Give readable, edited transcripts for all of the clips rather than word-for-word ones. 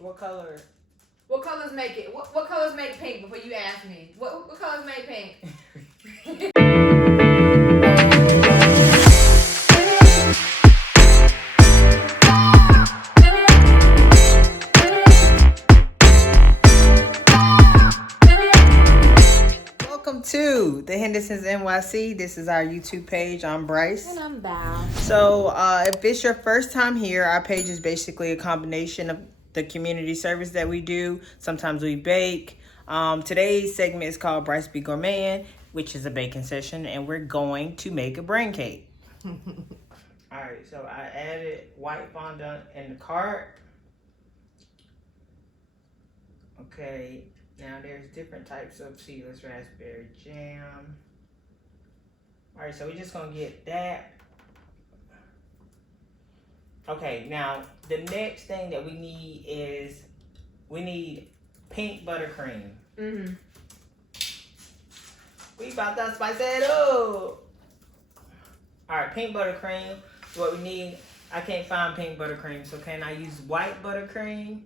What color? What colors make it? What colors make pink? Before you ask me, what colors make pink? Welcome to the Henderson's NYC. This is our YouTube page. I'm Bryce. And I'm Val. So if it's your first time here, our page is basically a combination of the community service that we do. Sometimes we bake. Today's segment is called BryceBGourmetN, which is a baking session, and we're going to make a brand cake. All right, so I added white fondant in the cart. Okay, now there's different types of seedless raspberry jam. All right, so we're just gonna get that. Okay, now the next thing that we need is pink buttercream. Mm-hmm. We about to spice it up. All right, pink buttercream is what we need. I can't find pink buttercream, so can I use white buttercream?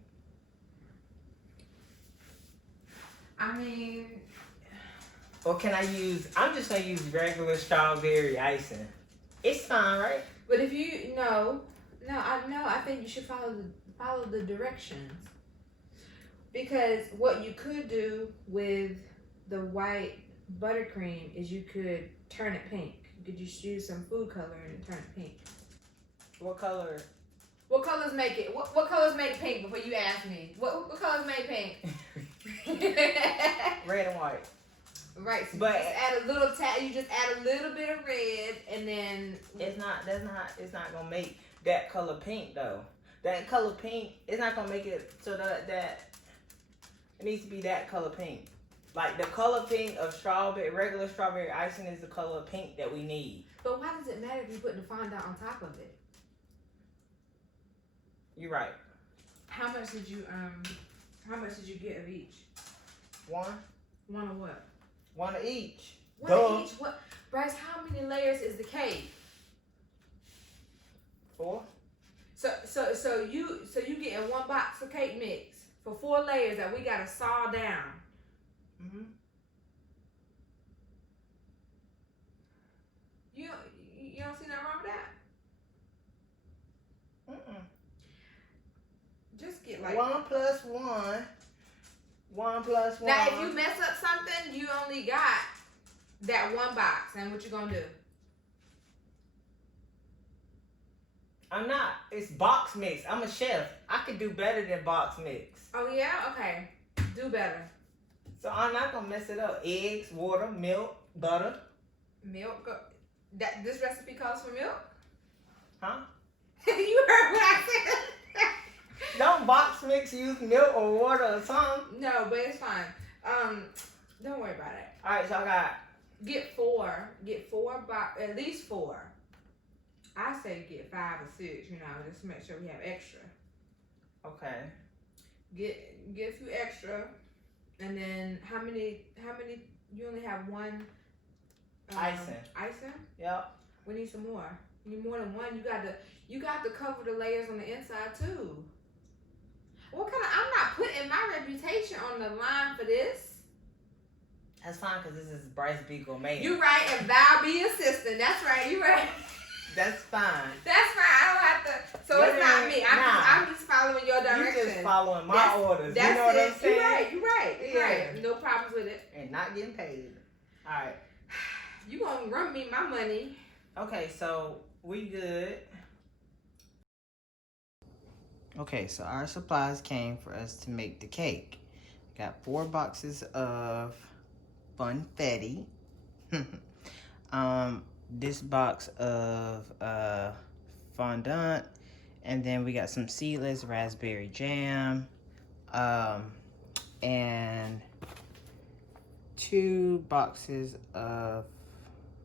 I mean, Or can I use, I'm just gonna use regular strawberry icing. It's fine, right? but if you I think you should follow the directions. Because what you could do with the white buttercream is you could turn it pink. You could just use some food color and turn it pink. What color? What colors make it? What colors make pink? Before you ask me, what colors make pink? Red and white. Right. So But you just add a little you just add a little bit of red, and then it's not gonna make that color pink though. That color pink, it's not gonna make it so that it needs to be that color pink. Like the color pink of regular strawberry icing is the color pink that we need. But why does it matter if you put the fondant on top of it? You're right. How much did you get of each? One One of what? of each. One of each. What, Bryce? How many layers is the cake? 4. So you getting one box of cake mix for 4 layers that we gotta saw down. Mhm. You don't see nothing wrong with that? Mm-mm. Just get like 1 plus 1. 1 plus 1. Now, if you mess up something, you only got that one box. And what you gonna do? I'm not. It's box mix. I'm a chef. I could do better than box mix. Oh yeah, okay. Do better. So I'm not gonna mess it up. Eggs, water, milk, butter. Milk. That this recipe calls for milk. Huh? You heard what I said. Don't box mix use milk or water or something. No, but it's fine. Don't worry about it. All right, so I got Get 4. Get 4 box. At least 4. I say get 5 or 6. You know, just to make sure we have extra. okay. Get a few extra, and then how many? You only have one. Icing. Icing. Yep. We need some more. You need more than one. You got to cover the layers on the inside too. What kind of? I'm not putting my reputation on the line for this. That's fine because this is BryceBGourmetN. You right, and Val be assistant. That's right. You right. That's fine. That's fine. I don't have to. So it's not me. I'm just following your direction. You just following my orders. That's you know what it. I'm saying? You're right. No problems with it. And not getting paid. All right. You gonna run me my money? Okay, so we good. Okay, so our supplies came for us to make the cake. Got 4 boxes of funfetti. This box of fondant, and then we got some seedless raspberry jam, and 2 boxes of,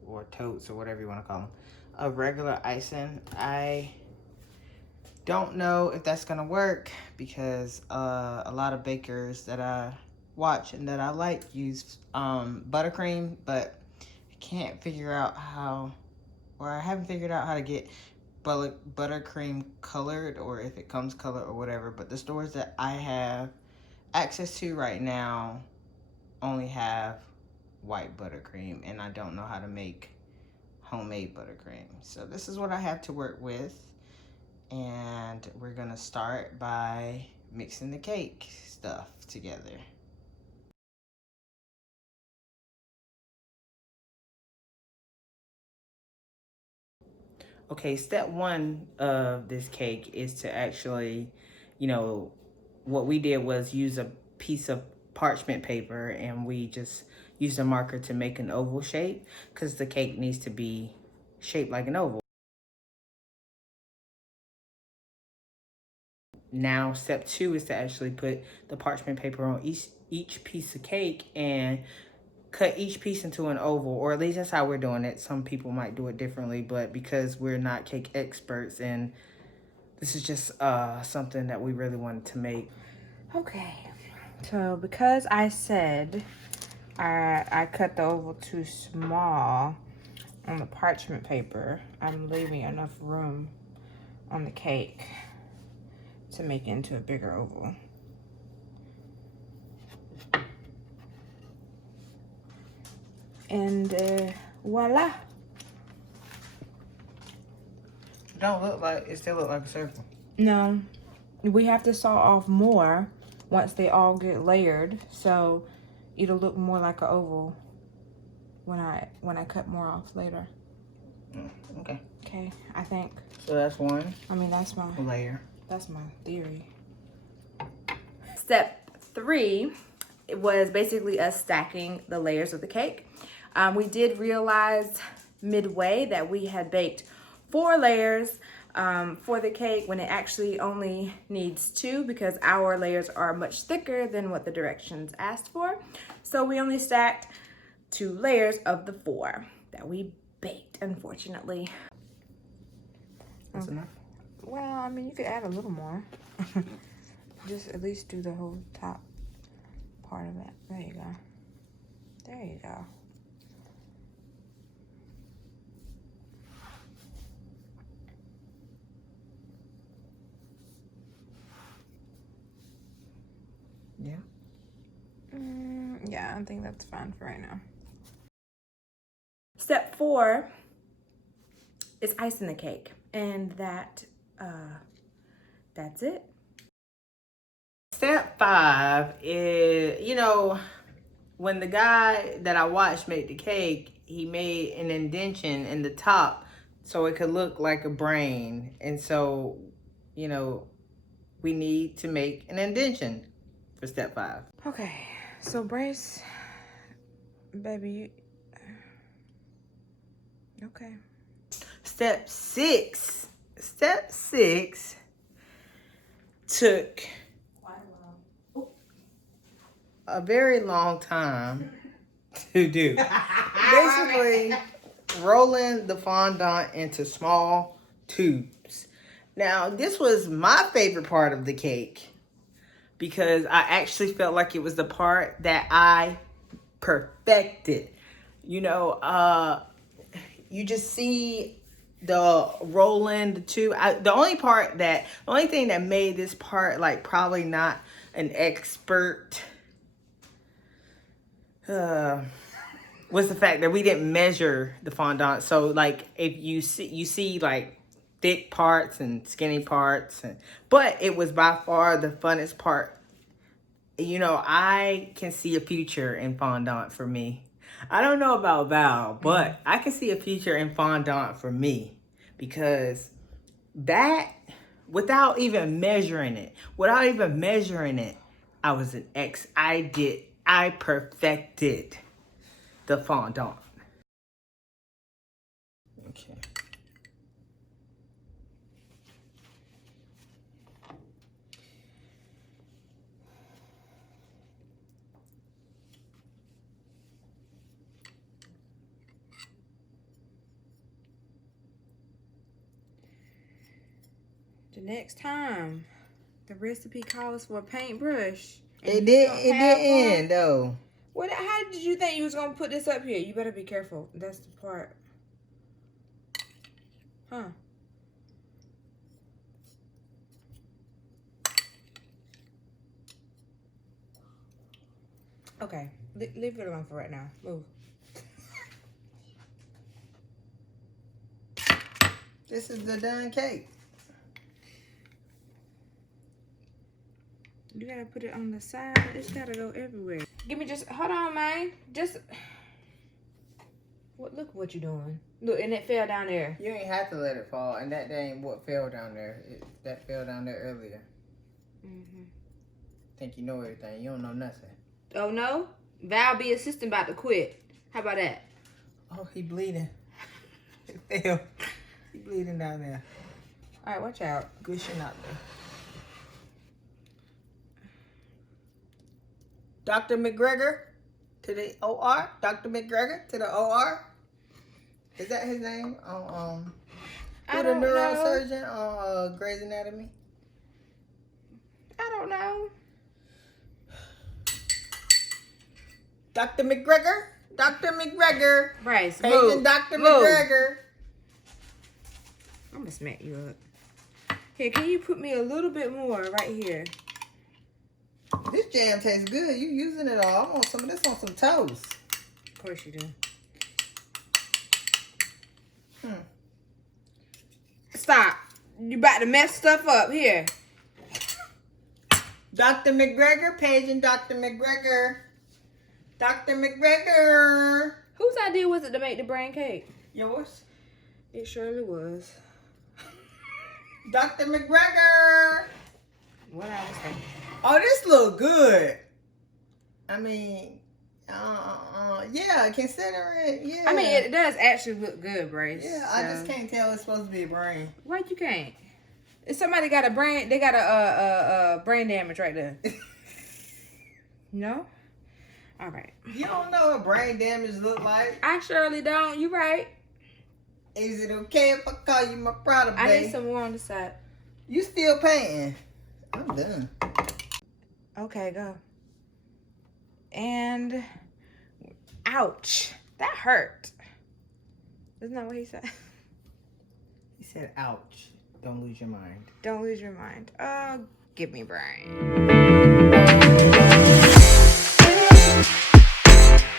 or totes or whatever you want to call them, of regular icing. I don't know if that's gonna work because a lot of bakers that I watch and that I like use buttercream, but I can't figure out how, or I haven't figured out how to get buttercream colored, or if it comes colored or whatever. But the stores that I have access to right now only have white buttercream, and I don't know how to make homemade buttercream. So this is what I have to work with, and we're gonna start by mixing the cake stuff together. Okay, step one of this cake is to actually, what we did was use a piece of parchment paper, and we just used a marker to make an oval shape because the cake needs to be shaped like an oval. Now, step two is to actually put the parchment paper on each piece of cake and cut each piece into an oval, or at least that's how we're doing it. Some people might do it differently, but because we're not cake experts and this is just something that we really wanted to make. Okay, so because I said I cut the oval too small on the parchment paper, I'm leaving enough room on the cake to make it into a bigger oval. And voila. It still look like a circle. No, we have to saw off more once they all get layered, so it'll look more like an oval when I cut more off later. Okay. Okay, I think. So that's one. I mean, that's my layer. That's my theory. Step 3 was basically us stacking the layers of the cake. We did realize midway that we had baked 4 layers for the cake when it actually only needs 2 because our layers are much thicker than what the directions asked for. So we only stacked 2 layers of the 4 that we baked, unfortunately. That's enough? Well, I mean, you could add a little more. Just at least do the whole top part of it. There you go. There you go. Yeah. Yeah, I think that's fine for right now. Step 4 is icing the cake, and that's it. Step 5 is, when the guy that I watched make the cake, he made an indentation in the top so it could look like a brain. And so, we need to make an indentation for step 5. Okay, so Bryce, baby, okay. Step 6 took a very long time to do. Basically, rolling the fondant into small tubes. Now, this was my favorite part of the cake because I actually felt like it was the part that I perfected. You just see the rolling the tube. The only thing that made this part like probably not an expert was the fact that we didn't measure the fondant. So like if you see like thick parts and skinny parts, but it was by far the funnest part. I can see a future in fondant for me. I don't know about Val, but I can see a future in fondant for me because that, without even measuring it, I was an I perfected the fondant. Okay. The next time the recipe calls for a paintbrush. It didn't though. What? How did you think you was gonna put this up here? You better be careful. That's the part. Huh? Okay, leave it alone for right now. Move. This is the done cake. You gotta put it on the side. It's gotta go everywhere. Give me just, hold on, man. Just, look what you doing. Look, and it fell down there. You ain't have to let it fall, and that ain't what fell down there. That fell down there earlier. Think you know everything. You don't know nothing. Oh, no? Val be assistant about to quit. How about that? Oh, he bleeding. It fell. He bleeding down there. All right, watch out. Gushing out there. Dr. McGregor to the OR. Dr. McGregor to the OR. Is that his name? I Who the don't know. neurosurgeon on Grey's Anatomy? I don't know. Dr. McGregor. Dr. McGregor. Bryce, Paging move. Dr. Move. McGregor. I'm gonna smack you up. Here, can you put me a little bit more right here? This jam tastes good. You using it all. I want some of this on some toast. Of course you do. Stop. You about to mess stuff up. Here. Dr. McGregor, paging Dr. McGregor. Dr. McGregor. Whose idea was it to make the brand cake? Yours? It surely was. Dr. McGregor. What I was thinking. Oh, this look good. I mean, yeah, considering, yeah. I mean, it does actually look good, Bryce. Yeah, I just can't tell it's supposed to be a brain. Why you can't? If somebody got a brain, they got a brain damage right there. No? All right. You don't know what brain damage look like. I surely don't. You right. Is it okay if I call you my brother, babe? I need some more on the side. You still painting? I'm done. Okay, go. And ouch. That hurt. Isn't that what he said? He said, ouch. Don't lose your mind. Don't lose your mind. Oh, give me brain.